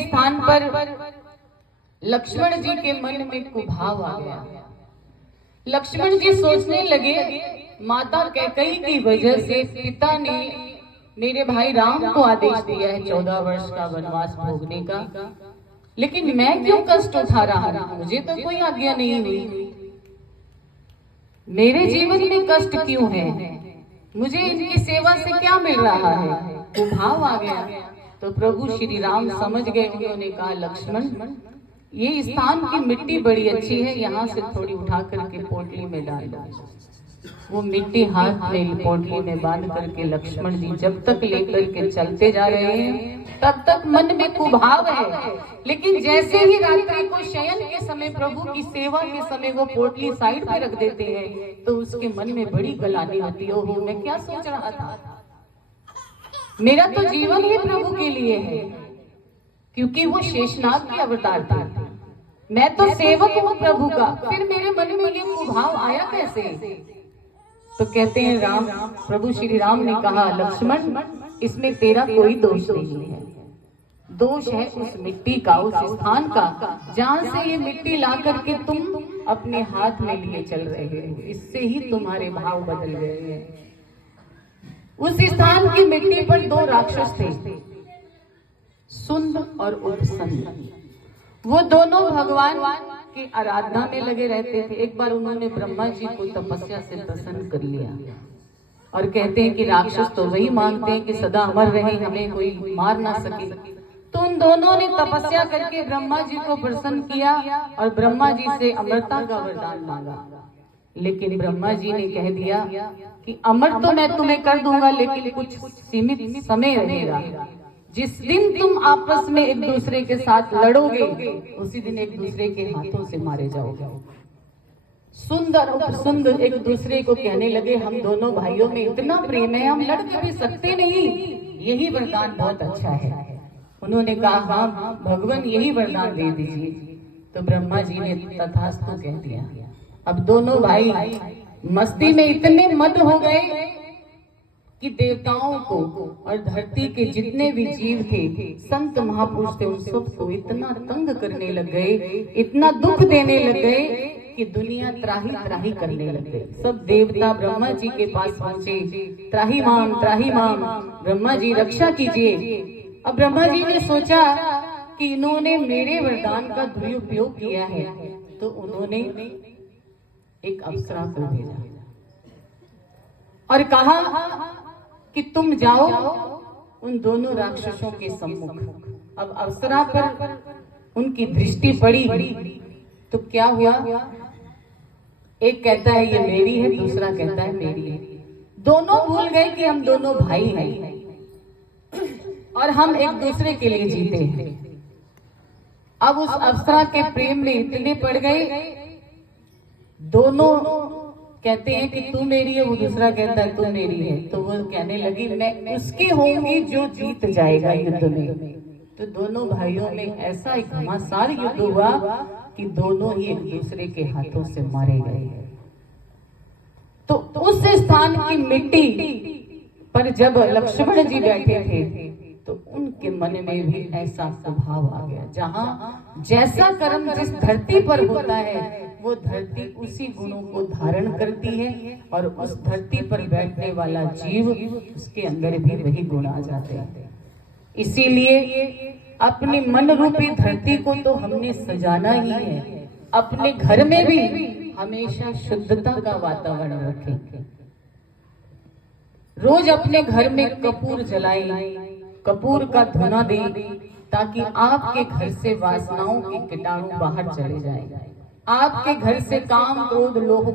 स्थान पर लक्ष्मण जी के मन में कुभाव आ गया। लक्ष्मण जी सोचने लगे, माता कैकेयी की वजह से पिता ने मेरे भाई राम को आदेश दिया है 14 वर्ष का वनवास भोगने का, लेकिन मैं क्यों कष्ट उठा रहा हूं? मुझे तो कोई आज्ञा नहीं हुई, मेरे जीवन में कष्ट क्यों है? मुझे इनकी सेवा से क्या मिल रहा है? कुभाव आ गया। तो प्रभु श्री राम समझ गए। उन्होंने कहा, लक्ष्मण, ये स्थान की मिट्टी बड़ी अच्छी है, यहाँ से थोड़ी उठा करके पोटली में डाल दो। वो मिट्टी हाथ में पोटली में बांध करके लक्ष्मण जी जब तक लेकर के चलते जा रहे हैं तब तक मन में कुभाव है, लेकिन जैसे ही रात्रि को शयन के समय प्रभु की सेवा के समय वो पोटली साइड पे रख देते हैं तो उसके मन में बड़ी गलानी होती है। ओहो, मैं क्या सोच रहा था, मेरा तो जीवन ही प्रभु के लिए है, क्योंकि वो शेषनाग के अवतार था, मैं तो सेवक हूँ प्रभु का, फिर मेरे मन में ये कुभाव आया कैसे? तो कहते हैं राम, प्रभु श्री राम ने कहा, लक्ष्मण, इसमें तेरा कोई दोष नहीं है, दोष है उस मिट्टी का, उस स्थान का जहां से ये मिट्टी ला करके तुम अपने हाथ में लिए चल रहे हो, इससे ही तुम्हारे भाव बदल गए हैं। उस स्थान की मिट्टी पर 2 राक्षस थे, सुंद और उपसंद। वो दोनों भगवान की आराधना में लगे रहते थे। एक बार उन्होंने ब्रह्मा जी को तपस्या से प्रसन्न कर लिया और कहते हैं कि राक्षस तो वही मांगते हैं कि सदा अमर रहे, हमें कोई मार ना सके। तो उन दोनों ने तपस्या करके ब्रह्मा जी को प्रसन्न किया और ब्रह्मा जी से अमरता का वरदान मांगा। लेकिन ब्रह्मा जी ने कह दिया कि अमर तो मैं तुम्हें कर दूंगा, लेकिन कुछ सीमित समय रहेगा। जिस दिन तुम आपस में एक दूसरे के साथ लड़ोगे उसी दिन एक दूसरे के हाथों से मारे जाओगे। सुंदर और सुंदर एक दूसरे को कहने लगे, हम दोनों भाइयों में इतना प्रेम है, हम लड़ के भी सकते नहीं, यही वरदान बहुत अच्छा है। उन्होंने कहा, हाँ भगवान, यही वरदान दे दीजिए। तो ब्रह्मा जी ने तथास्तु कह दिया। अब दोनों भाई मस्ती में इतने मद हो गए कि देवताओं को और धरती के जितने भी जीव थे, संत महापुरुष थे, उन सबको इतना तंग करने लग गए, इतना दुख देने लग गए कि दुनिया त्राही त्राही करने लग गई। सब देवता ब्रह्मा जी के पास पहुंचे, त्राही माम, ब्रह्मा जी रक्षा कीजिए। अब ब्रह्मा जी ने सोचा कि इन्होंने मेरे वरदान का दुरुपयोग किया है, तो उन्होंने एक अप्सरा को भेजा और कहा कि तुम जाओ उन दोनों राक्षसों के सम्मुख। अब अप्सरा पर उनकी दृष्टि पड़ी तो क्या हुआ, एक कहता है ये मेरी है, दूसरा कहता है मेरी है। दोनों भूल गए कि हम दोनों भाई हैं और हम एक दूसरे के लिए जीते हैं। अब उस अप्सरा के प्रेम में इतने पड़ गए, दोनों कहते हैं कि तू मेरी है, वो दूसरा कहता है तू मेरी है। तो वो कहने लगी, मैं उसकी होंगी जो जीत जाएगा युद्ध में। तो दोनों भाइयों में ऐसा एक घमासान युद्ध हुआ कि दोनों ही एक दूसरे के हाथों से मारे गए। तो उस स्थान की मिट्टी पर जब लक्ष्मण जी बैठे थे तो उनके मन में भी ऐसा स्वभाव आ गया, जहां जैसा कर्म जिस धरती पर होता है वो धरती उसी गुणों को धारण करती है और उस धरती पर बैठने वाला जीव उसके अंदर भी वही गुण आ जाते हैं। इसीलिए अपनी मन रूपी धरती को तो हमने सजाना ही है, अपने घर में भी हमेशा शुद्धता का वातावरण रखें। रोज अपने घर में कपूर जलाएं, कपूर का धुआं दें, ताकि आपके घर से वासनाओं के कीटाणु बाहर चले जाएं। आपके घर से काम, क्रोध, लोभ